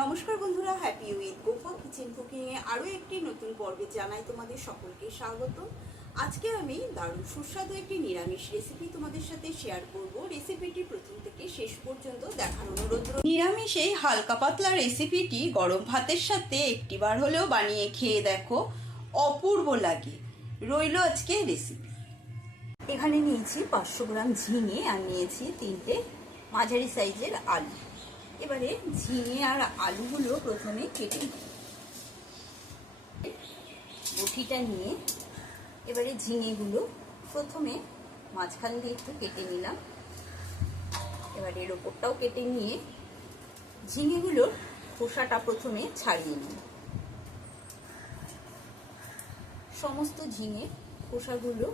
নমস্কার বন্ধুরা happy with Gopa kitchen কুকিংয়ে আরও একটি নতুন পর্বে জানাই তোমাদের সকলকে স্বাগত। আজকে আমি দারুণ সুস্বাদু একটি নিরামিষ রেসিপি তোমাদের সাথে শেয়ার করব। রেসিপিটি প্রথম থেকে শেষ পর্যন্ত দেখার অনুরোধ। নিরামিষ এই হালকা পাতলা রেসিপিটি গরম ভাতের সাথে একটিবার হলেও বানিয়ে খেয়ে দেখো, অপূর্ব লাগে। রইল আজকে রেসিপি এখানে নিয়েছি পাঁচশো গ্রাম ঝিঙে আর নিয়েছি তিনটে মাঝারি সাইজের আলু। এবারে ঝিঙে আর আলুগুলো প্রথমে কেটে। বটিটা নিয়ে এবারে ঝিঙেগুলো প্রথমে মাঝখান দিয়ে একটু কেটে নিলাম। এবারে এর ওপরটাও কেটে নিয়ে ঝিঙেগুলোর খোসাটা প্রথমে ছাড়িয়ে নিই। সমস্ত ঝিঙে খোসাগুলো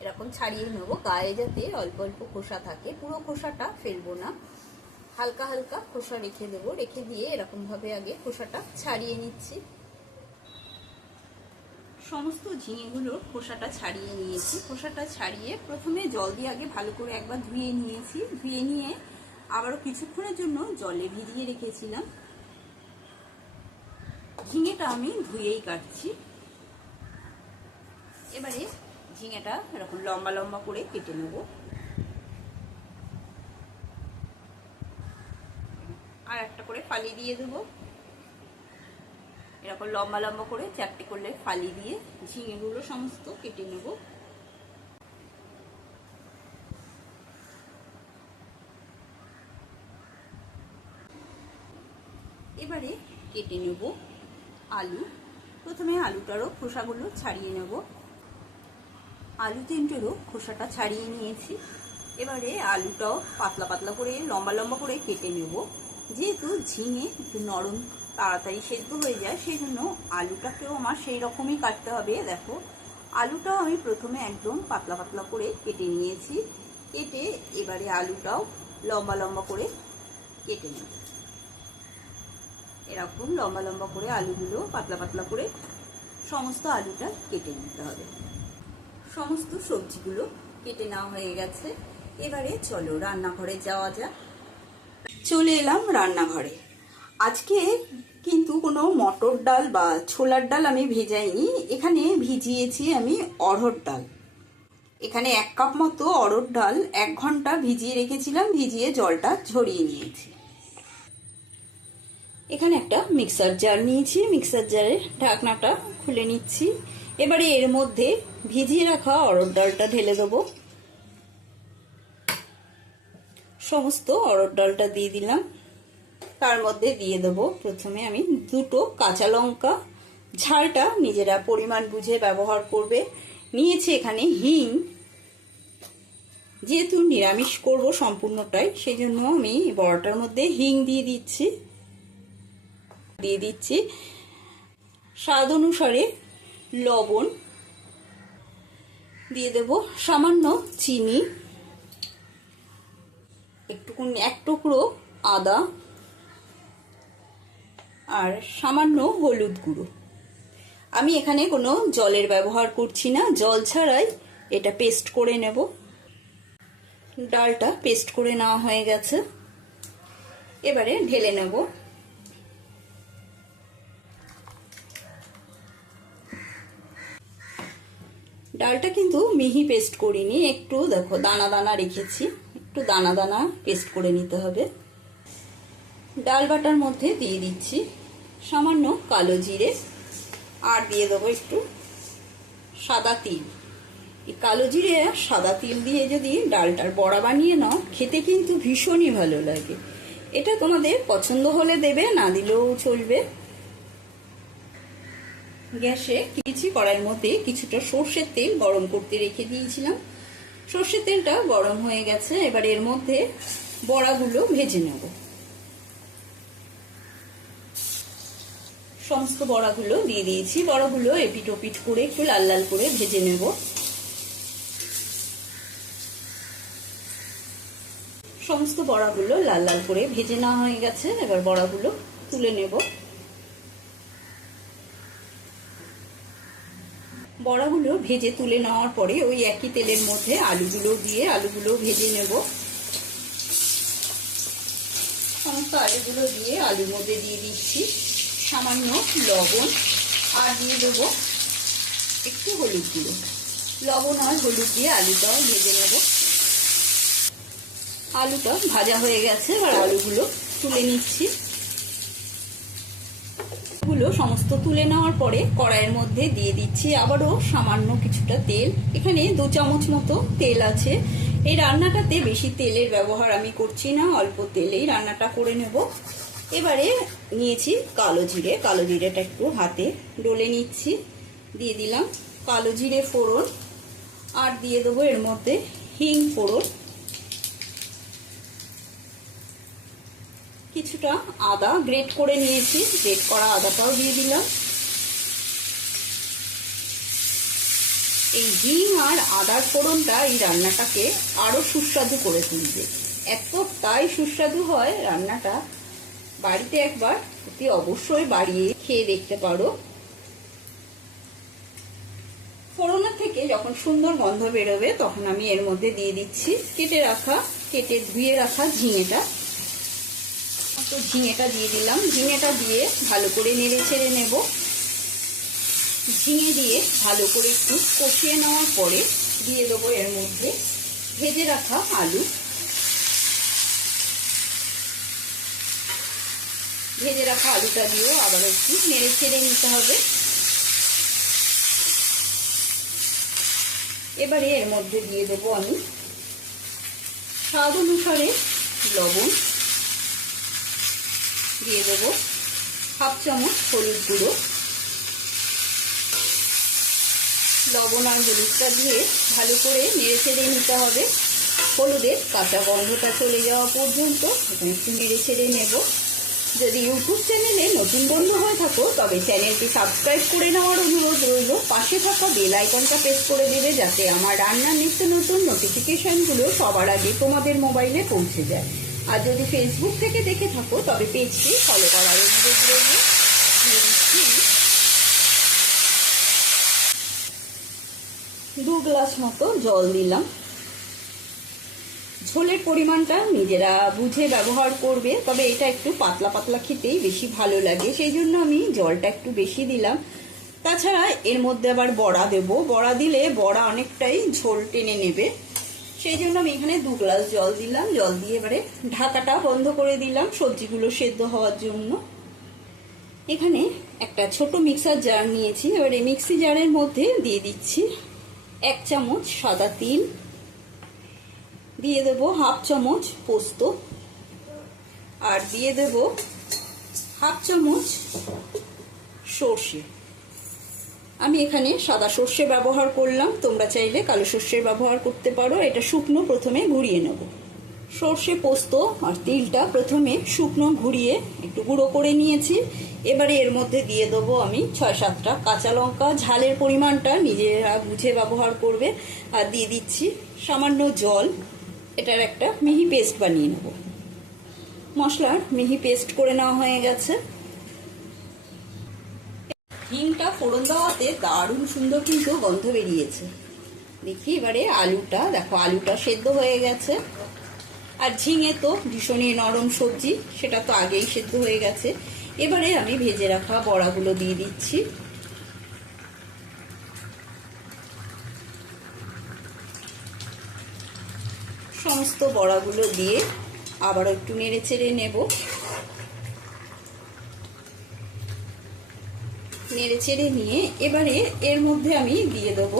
এরকম ছাড়িয়ে নেব। গায়ে যাতে অল্প অল্প খোসা থাকে, পুরো খোসাটা ফেলব না। হালকা হালকা খোসা রেখে দেবো। রেখে দিয়ে এরকম ভাবে আগে খোসাটা ছাড়িয়ে নিচ্ছি। সমস্ত ঝিঙেগুলোর খোসাটা ছাড়িয়ে নিয়েছি। খোসাটা ছাড়িয়ে প্রথমে জল দিয়ে আগে ভালো করে একবার ধুয়ে নিয়েছি। ধুয়ে নিয়ে আবারও কিছুক্ষণের জন্য জলে ভিজিয়ে রেখেছিলাম। ঝিঙেটা আমি ধুয়েই কাটছি। এবারে ঝিঙেটা এরকম লম্বা লম্বা করে কেটে নেব। আর একটা করে ফালি দিয়ে দেব। এরকম লম্বা লম্বা করে চারটে করলে ফালি দিয়ে ঝিঙেগুলো সমস্ত কেটে নেব। এবারে কেটে নেব আলু। প্রথমে আলুটারও খোসাগুলো ছাড়িয়ে নেব। আলু তিনটেরও খোসাটা ছাড়িয়ে নিয়েছি। এবারে আলুটাও পাতলা পাতলা করে লম্বা লম্বা করে কেটে নেব। যেহেতু ঝিঙে একটু নরম, তাড়াতাড়ি সেদ্ধ হয়ে যায় সেই জন্য আলুটাকেও আমার সেই রকমই কাটতে হবে, দেখো। আলুটাও আমি প্রথমে একদম পাতলা পাতলা করে কেটে নিয়েছি। কেটে এবারে আলুটাও লম্বা লম্বা করে কেটে নেব। এরকম লম্বা লম্বা করে আলুগুলো পাতলা পাতলা করে সমস্ত আলুটা কেটে নিতে হবে। সমস্ত সবজিগুলো কেটে নেওয়া হয়ে গেছে। এবারে চলো রান্নাঘরে যাওয়া যাক। চলে এলাম রান্নাঘরে। আজকে কিন্তু কোনো মটর ডাল বা ছোলার ডাল আমি ভেজাইনি। এখানে ভিজিয়েছি আমি অড়হর ডাল। এখানে এক কাপ মতো অড়হর ডাল এক ঘণ্টা ভিজিয়ে রেখেছিলাম, ভিজিয়ে জলটা ঝরিয়ে নিয়েছি। এখানে একটা মিক্সার জার নিয়েছি, মিক্সার জারের ঢাকনাটা খুলে নিচ্ছি। এবারে এর মধ্যে ভিজিয়ে রাখা অড়হর ডালটা ঢেলে দেবো। সমস্ত অরড় ডালটা দিয়ে দিলাম। তার মধ্যে দিয়ে দেবো প্রথমে আমি দুটো কাঁচা লঙ্কা। ঝালটা নিজেরা পরিমাণ বুঝে ব্যবহার করবে। নিয়েছি এখানে হিং। যেহেতু নিরামিষ করব সম্পূর্ণটাই সেই জন্য আমি বড়টার মধ্যে হিং দিয়ে দিচ্ছি। দিয়ে দিচ্ছি। স্বাদ অনুসারে লবণ। দিয়ে দেব সামান্য চিনি। এক টুকরো আদা আর সামান্য হলুদ গুঁড়ো। আমি এখানে কোনো জলের ব্যবহার করছি না। জল ছাড়াই এটা পেস্ট করে নেব। ডালটা পেস্ট করে নেওয়া হয়ে গেছে। এবারে ঢেলে নেব। ডালটা কিন্তু মিহি পেস্ট করিনি। একটু দেখো দানা দানা রেখেছি। একটু দানা দানা পেস্ট করে নিতে হবে। ডাল বাটার মধ্যে দিয়ে দিচ্ছি সামান্য কালো জিরে আর দিয়ে দেবো একটু সাদা তিল। এই কালো জিরে আর সাদা তিল দিয়ে যদি ডালটার বড়া বানিয়ে নাও, খেতে কিন্তু ভীষণই ভালো লাগে। এটা তোমাদের পছন্দ হলে দেবে, না দিলেও চলবে। গ্যাসে, কিছু কড়াইয়ের মধ্যে কিছুটা সর্ষের তেল গরম করতে রেখে দিয়েছিলাম। সর্ষের তেলটা গরম হয়ে গেছে, এবার এর মধ্যে বড়াগুলো ভেজে নেব। সমস্ত বড়াগুলো দিয়ে দিয়েছি। বড়াগুলো এপিট ওপিট করে একটু লাল লাল করে ভেজে নেব। সমস্ত বড়াগুলো লাল লাল করে ভেজে নেওয়া হয়ে গেছে। এবার বড়াগুলো তুলে নেব। বড়াগুলো ভেজে তুলে নেওয়ার পরে ওই একই তেলের মধ্যে আলুগুলো দিয়ে আলুগুলো ভেজে নেব। সমস্ত আলুগুলো দিয়ে আলুর মধ্যে দিয়ে দিচ্ছি। সামান্য লবণ আর দিয়ে দেবো একটু হলুদ গুঁড়ো। লবণ আর হলুদ দিয়ে আলুটা ভেজে নেব। আলুটা ভাজা হয়ে গেছে, এবার আলুগুলো তুলে নিচ্ছি। গুলো সমস্ত তুলে নেওয়ার পরে কড়াইয়ের মধ্যে দিয়ে দিচ্ছি আবারও সামান্য কিছুটা তেল। এখানে দু চামচ মতো তেল আছে। এই রান্নাটাতে বেশি তেলের ব্যবহার আমি করছি না, অল্প তেলেই রান্নাটা করে নেব। এবারে নিয়েছি কালো জিরে। কালো জিরেটা একটু হাতে ডলে নিচ্ছি। দিয়ে দিলাম কালো জিরে ফোড়ন। আর দিয়ে দেবো এর মধ্যে হিং ফোড়ন। কিছুটা আদা গ্রেট করে নিয়েছি। গ্রেট করা আদাটাও দিয়ে দিলাম। এই হিং আর আদার ফোড়নটা এই রান্নাটাকে আরও সুস্বাদু করে তুলবে। এতটাই সুস্বাদু হয় রান্নাটা। বাড়িতে একবার অতি অবশ্যই বাড়িয়ে খেয়ে দেখতে পারো। ফোড়নের থেকে যখন সুন্দর গন্ধ বেরোবে, তখন আমি এর মধ্যে দিয়ে দিচ্ছি কেটে রাখা, কেটে ধুয়ে রাখা ঝিঙেটা। তো ঝিঙেটা দিয়ে দিলাম। ঝিঙেটা দিয়ে ভালো করে নেড়ে ছেড়ে নেব। ঝিঙে দিয়ে ভালো করে একটু কষিয়ে নেওয়ার পরে দিয়ে দেবো এর মধ্যে ভেজে রাখা আলু। ভেজে রাখা আলুটা দিয়েও আবার একটু নেড়ে ছেড়ে নিতে হবে। এবারে এর মধ্যে দিয়ে দেবো আমি স্বাদ অনুসারে লবণ। দিয়ে দেবো হাফ চামচ হলুদ গুঁড়ো। লবণ আর হলুদটা দিয়ে ভালো করে নেড়ে ছেড়ে নিতে হবে। হলুদের কাঁচা গন্ধটা চলে যাওয়া পর্যন্ত এখানে একটু নেড়ে ছেড়ে নেব। যদি ইউটিউব চ্যানেলে নতুন বন্ধু হয়ে থাকো, তবে চ্যানেলটি সাবস্ক্রাইব করে নেওয়ার অনুরোধ রইল। পাশে থাকা বেল আইকনটা প্রেস করে দেবে যাতে আমার রান্নার নিত্য নতুন নোটিফিকেশানগুলো সবার আগে তোমাদের মোবাইলে পৌঁছে যায়। আর যদি ফেসবুক থেকে দেখে থাকো, তবে পেজটি ফলো করার অনুরোধ রইল দু গ্লাস মতো জল দিলাম। ঝোলের পরিমাণটা নিজেরা বুঝে ব্যবহার করবে, তবে এটা একটু পাতলা পাতলা খেতেই বেশি ভালো লাগে। সেই জন্য আমি জলটা একটু বেশি দিলাম। তাছাড়া এর মধ্যে আবার বড়া দেব। বড়া দিলে বড়া অনেকটাই ঝোল টেনে নেবে। সেই জন্য আমি এখানে দু গ্লাস জল দিলাম। জল দিয়ে এবারে ঢাকাটা বন্ধ করে দিলাম সবজিগুলো সেদ্ধ হওয়ার জন্য। এখানে একটা ছোট মিক্সার জার নিয়েছি। এবারে মিক্সি জারের মধ্যে দিয়ে দিচ্ছি এক চামচ সাদা তিল। দিয়ে দেব হাফ চামচ পোস্ত। আর দিয়ে দেব হাফ চামচ সর্ষে। আমি এখানে সাদা সর্ষে ব্যবহার করলাম। তোমরা চাইলে কালো সর্ষের ব্যবহার করতে পারো। এটা শুকনো প্রথমে ঘুরিয়ে নেব। সর্ষে পোস্ত আর তিলটা প্রথমে শুকনো ঘুরিয়ে একটু গুঁড়ো করে নিয়েছি। এবারে এর মধ্যে দিয়ে দেবো আমি ছয় সাতটা কাঁচা লঙ্কা। ঝালের পরিমাণটা নিজেরা বুঝে ব্যবহার করবে। আর দিয়ে দিচ্ছি সামান্য জল। এটার একটা মিহি পেস্ট বানিয়ে নেব। মশলার মিহি পেস্ট করে নেওয়া হয়ে গেছে। হিংটা ফোড়ন দেওয়াতে দারুণ সুন্দর কিন্তু গন্ধ বেরিয়েছে। দেখি এবারে আলুটা, দেখো আলুটা সেদ্ধ হয়ে গেছে। আর ঝিঙে তো ভীষণই নরম সবজি, সেটা তো আগেই সেদ্ধ হয়ে গেছে। এবারে আমি ভেজে রাখা বড়াগুলো দিয়ে দিচ্ছি। সমস্ত বড়াগুলো দিয়ে আবার একটু নেড়ে চেড়ে নেব। নেড়ে চেড়ে নিয়ে এবারে এর মধ্যে আমি দিয়ে দেব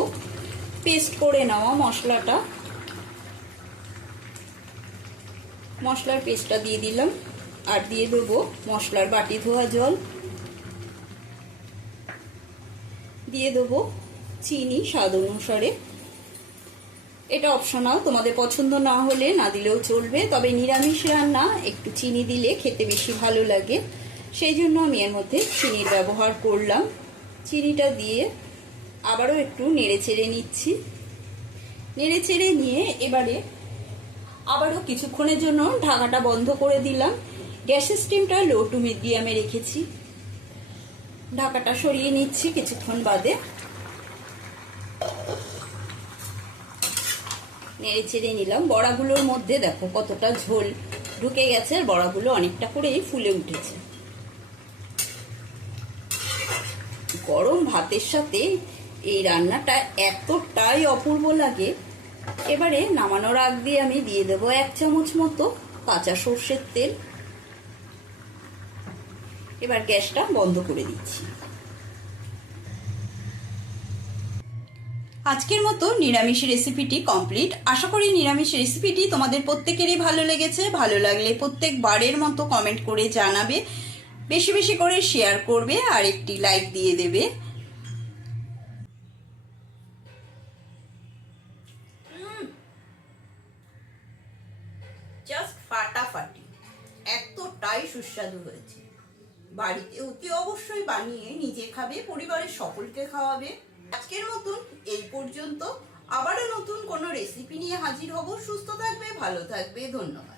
পেস্ট করে নেওয়া মশলাটা। মশলার পেস্টটা দিয়ে দিলাম আর দিয়ে দেবো মশলার বাটি ধোয়া জল। দিয়ে দেবো চিনি স্বাদ অনুসারে। এটা অপশনাল তোমাদের পছন্দ না হলে না দিলেও চলবে, তবে নিরামিষ রান্না একটু চিনি দিলে খেতে বেশি ভালো লাগে। সেই জন্য আমি এর মধ্যে চিনির ব্যবহার করলাম। চিনিটা দিয়ে আবারও একটু নেড়ে চেড়ে নিচ্ছি। নেড়ে চেড়ে নিয়ে এবারে আবারও কিছুক্ষণের জন্য ঢাকাটা বন্ধ করে দিলাম। গ্যাসের স্টিমটা লো টু মিডিয়ামে রেখেছি। ঢাকাটা সরিয়ে নিচ্ছি কিছুক্ষণ বাদে। নেড়ে চেড়ে নিলাম। বড়াগুলোর মধ্যে দেখো কতটা ঝোল ঢুকে গেছে, আর বড়াগুলো অনেকটা করেই ফুলে উঠেছে। গরম ভাতের সাথে এই রান্নাটা এতটাই অপূর্ব লাগে। এবারে নামানোর আগ দিয়ে আমি দিয়ে দেব এক চামচ মতো কাঁচা সর্ষের তেল। এবার গ্যাসটা বন্ধ করে দিচ্ছি। আজকের মতো নিরামিষ রেসিপিটি কমপ্লিট। আশা করি নিরামিষ রেসিপিটি তোমাদের প্রত্যেকেরই ভালো লেগেছে। ভালো লাগলে প্রত্যেক বারের মতো কমেন্ট করে জানাবে। বেশি বেশি করে শেয়ার করবে আর একটি লাইক দিয়ে দেবে। জাস্ট ফাটাফাটি। এতটাই সুস্বাদু হয়েছে। বাড়িতে অতি অবশ্যই বানিয়ে নিজে খাবে, পরিবারের সকলকে খাওয়াবে। আজকের মতন এই পর্যন্ত। আবারও নতুন কোনো রেসিপি নিয়ে হাজির হব। সুস্থ থাকবে, ভালো থাকবে। ধন্যবাদ।